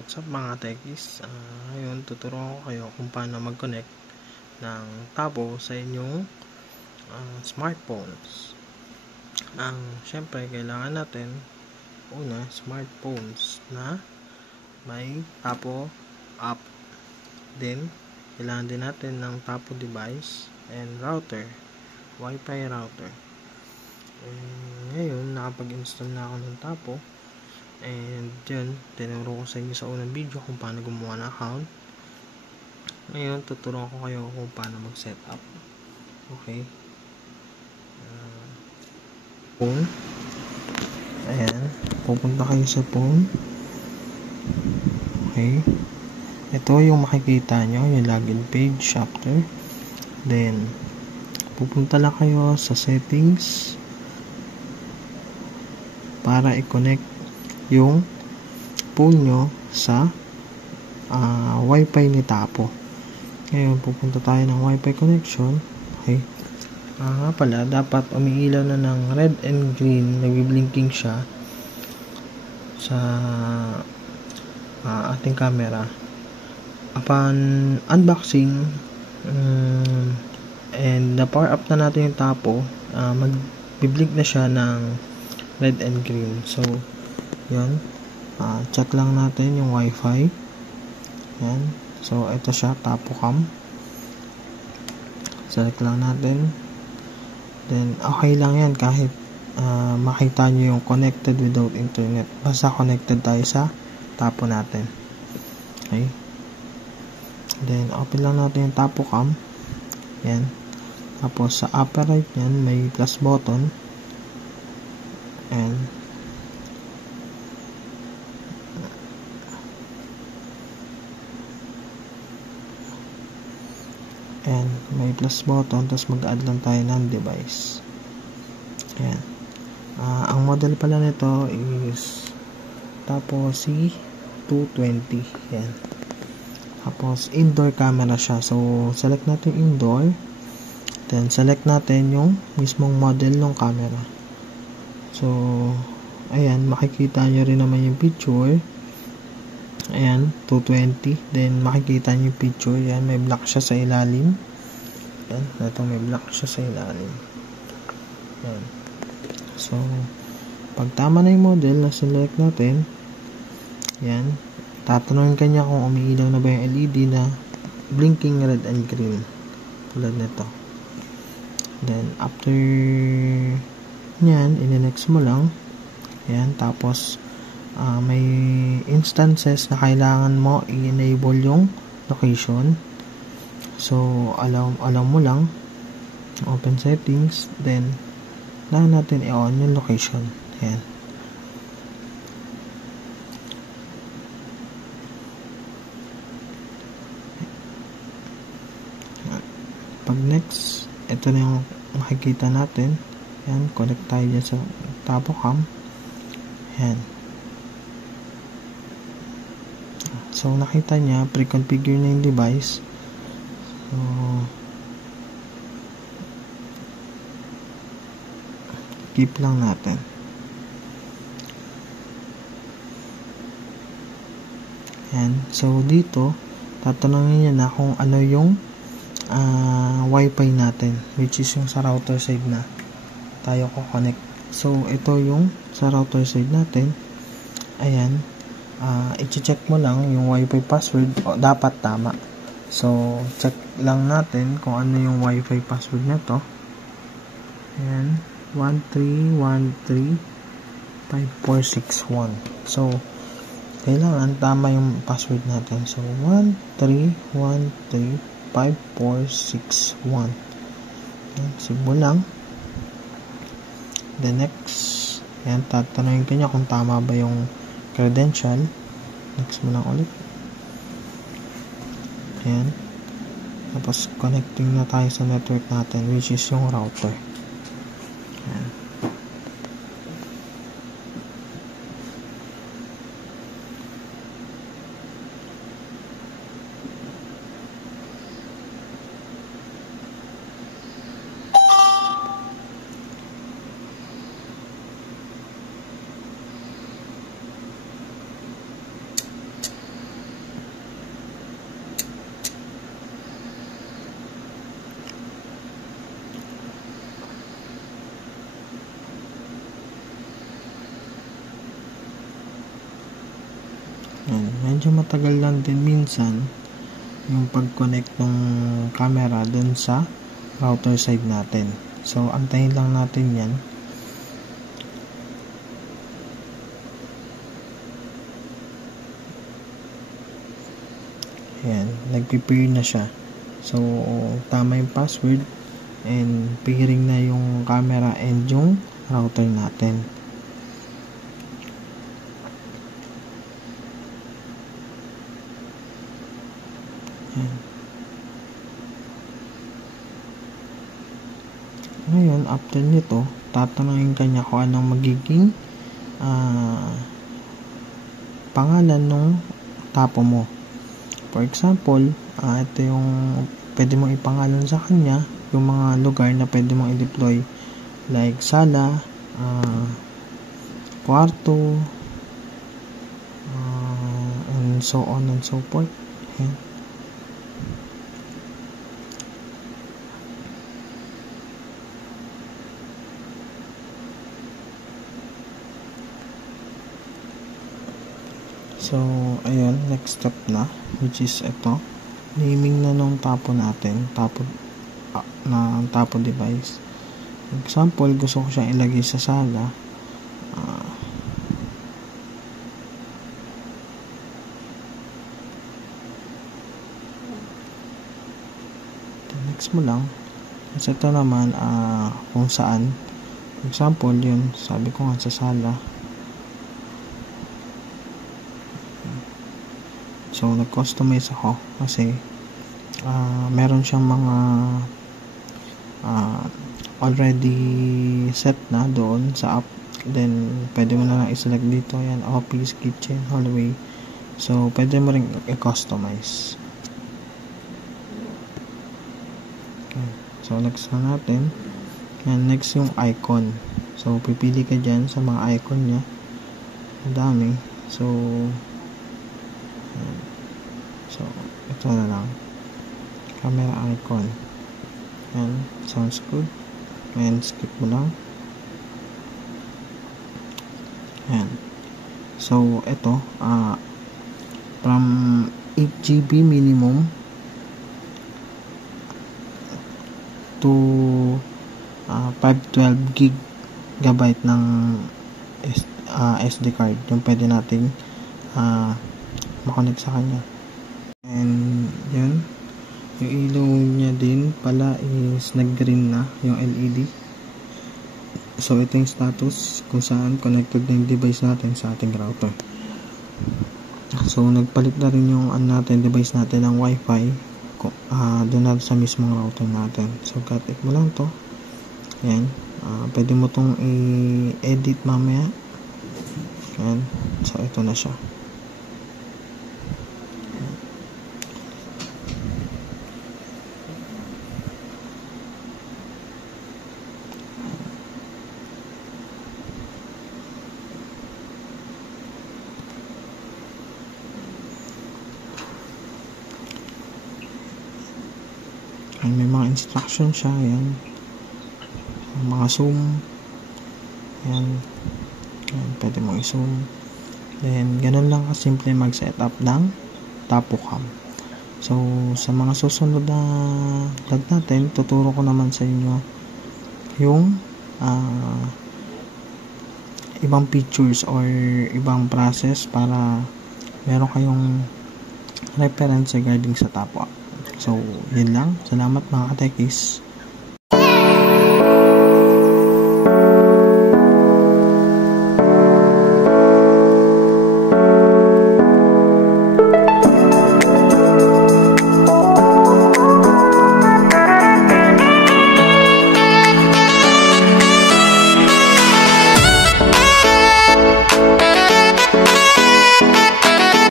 What's up mga techies? Ngayon tuturuan ko kayo kung paano mag-connect ng tabo sa inyong smartphones. Syempre kailangan natin una smartphones na may tapo app. Then kailangan din natin ng tapo device and router, wifi router. Ngayon nakapag-install na ako ng tapo. And yun, tinuro ko sa inyo sa unang video kung paano gumawa ng account. Ngayon, tuturuan ko kayo kung paano mag-setup. Okay. Phone. Ayan. Pupunta kayo sa phone. Okay. Ito yung makikita nyo, yung login page after. Then, pupunta lang kayo sa settings para i-connect yung phone nyo sa wifi ni tapo. Ngayon pupunta tayo ng wifi connection. Okay. Nga pala, dapat umiilaw na ng red and green, nagbi-blinking siya sa ating camera upon unboxing and na power up na natin yung tapo. Mag-blink na siya ng red and green. So yan, check lang natin yung wifi. Yan, so ito siya, tapo cam. Select lang natin. Then okay lang yan kahit makita nyo yung connected without internet, basta connected tayo sa tapo natin. Okay, then open lang natin yung tapo cam. Yan, tapos sa upper right yan may plus button. And may plus button, tapos mag-add lang tayo ng device. Ayan. Ang model pala nito is Tapo C220. Ayan. Tapos indoor camera siya. So select natin indoor, then select natin yung mismong model ng camera. So ayan, makikita nyo rin naman yung picture. Ayan, 220. Then makikita nyo yung picture. Ayan, may black siya sa ilalim. Ayan, ito may black siya sa ilalim. Ayan. So pag tama na yung model na select natin, ayan, tatanungin kanya kung umiilaw na ba yung LED na blinking red and green tulad nito. Then after nyan, in-next mo lang. Ayan, tapos may instances na kailangan mo i-enable yung location. So alam mo lang, open settings, then natin i-on yung location. Ayan. Pag next, ito na yung makikita natin. Ayan, connect tayo dyan sa tapo cam. Ayan. So nakita niya, pre-configure na yung device. So keep lang natin. Ayan. So dito, tatanungin niya na kung ano yung wifi natin, which is yung sa router side na tayo ko connect. So ito yung sa router side natin. Ayan. I-check mo lang yung wifi password, dapat tama. So check lang natin kung ano yung wifi password na to. Ayan, 13135461. So kailangan tama yung password natin. So 13135461. Ayan, simple lang. The next, ayan, tatanungin kanya kung tama ba yung credential. Next mo lang ulit. Ayan. Tapos connecting na tayo sa network natin, which is yung router. Ayan. Yan. Medyo matagal lang din minsan yung pag-connect ng camera dun sa router side natin. So, antayin lang natin yan. Ayan, nag-prepare na siya. So, tama yung password and pairing na yung camera and yung router natin. Ayan. Ngayon, after nito, tatanungin kanya kung anong magiging pangalan ng tapo mo. For example, ito yung pwede mong ipangalan sa kanya, yung mga lugar na pwede mong i-deploy like sala, kwarto, and so on and so forth. Ayan. So, ayun, next step na, which is ito, naming na nung tapo natin, tapo device. Example, gusto ko siyang ilagay sa sala. Next mo lang. Kasi ito naman, kung saan. Example, yun, sabi ko nga sa sala. So, nag-customize ako kasi meron siyang mga already set na doon sa app. Then, pwede mo na lang iselect dito. Yan, office, kitchen, hallway. So, pwede mo rin i-customize. Okay. So, next na natin. Yan, next yung icon. So, pipili ka dyan sa mga icon niya. Ang dami. So, ito na lang. Camera icon. Yan. Sounds good. And skip mo lang. Yan. So, ito. From 8 GB minimum to 512 gigabyte ng SD card. Yung pwede natin makonect sa kanya. And yun, yung ilaw niya din pala is nag-green na yung LED. So ito yung status kung saan connected na yung device natin sa ating router. So nagpalit na rin yung natin device natin ng wifi doon natin sa mismong router natin. So cut-it mo lang to. Yan, pwede mo tong i-edit mamaya. Yan, so ito na siya. Ayan, may mga instruction siya. Ayan, mga zoom. Ayan, pwede mo i-zoom. Then ganun lang kasimple mag-setup ng TapoCam. So sa mga susunod na vlog natin, tuturo ko naman sa inyo yung ibang features or ibang process para meron kayong reference regarding sa Tapo. So, yun lang. Salamat mga ka-techies.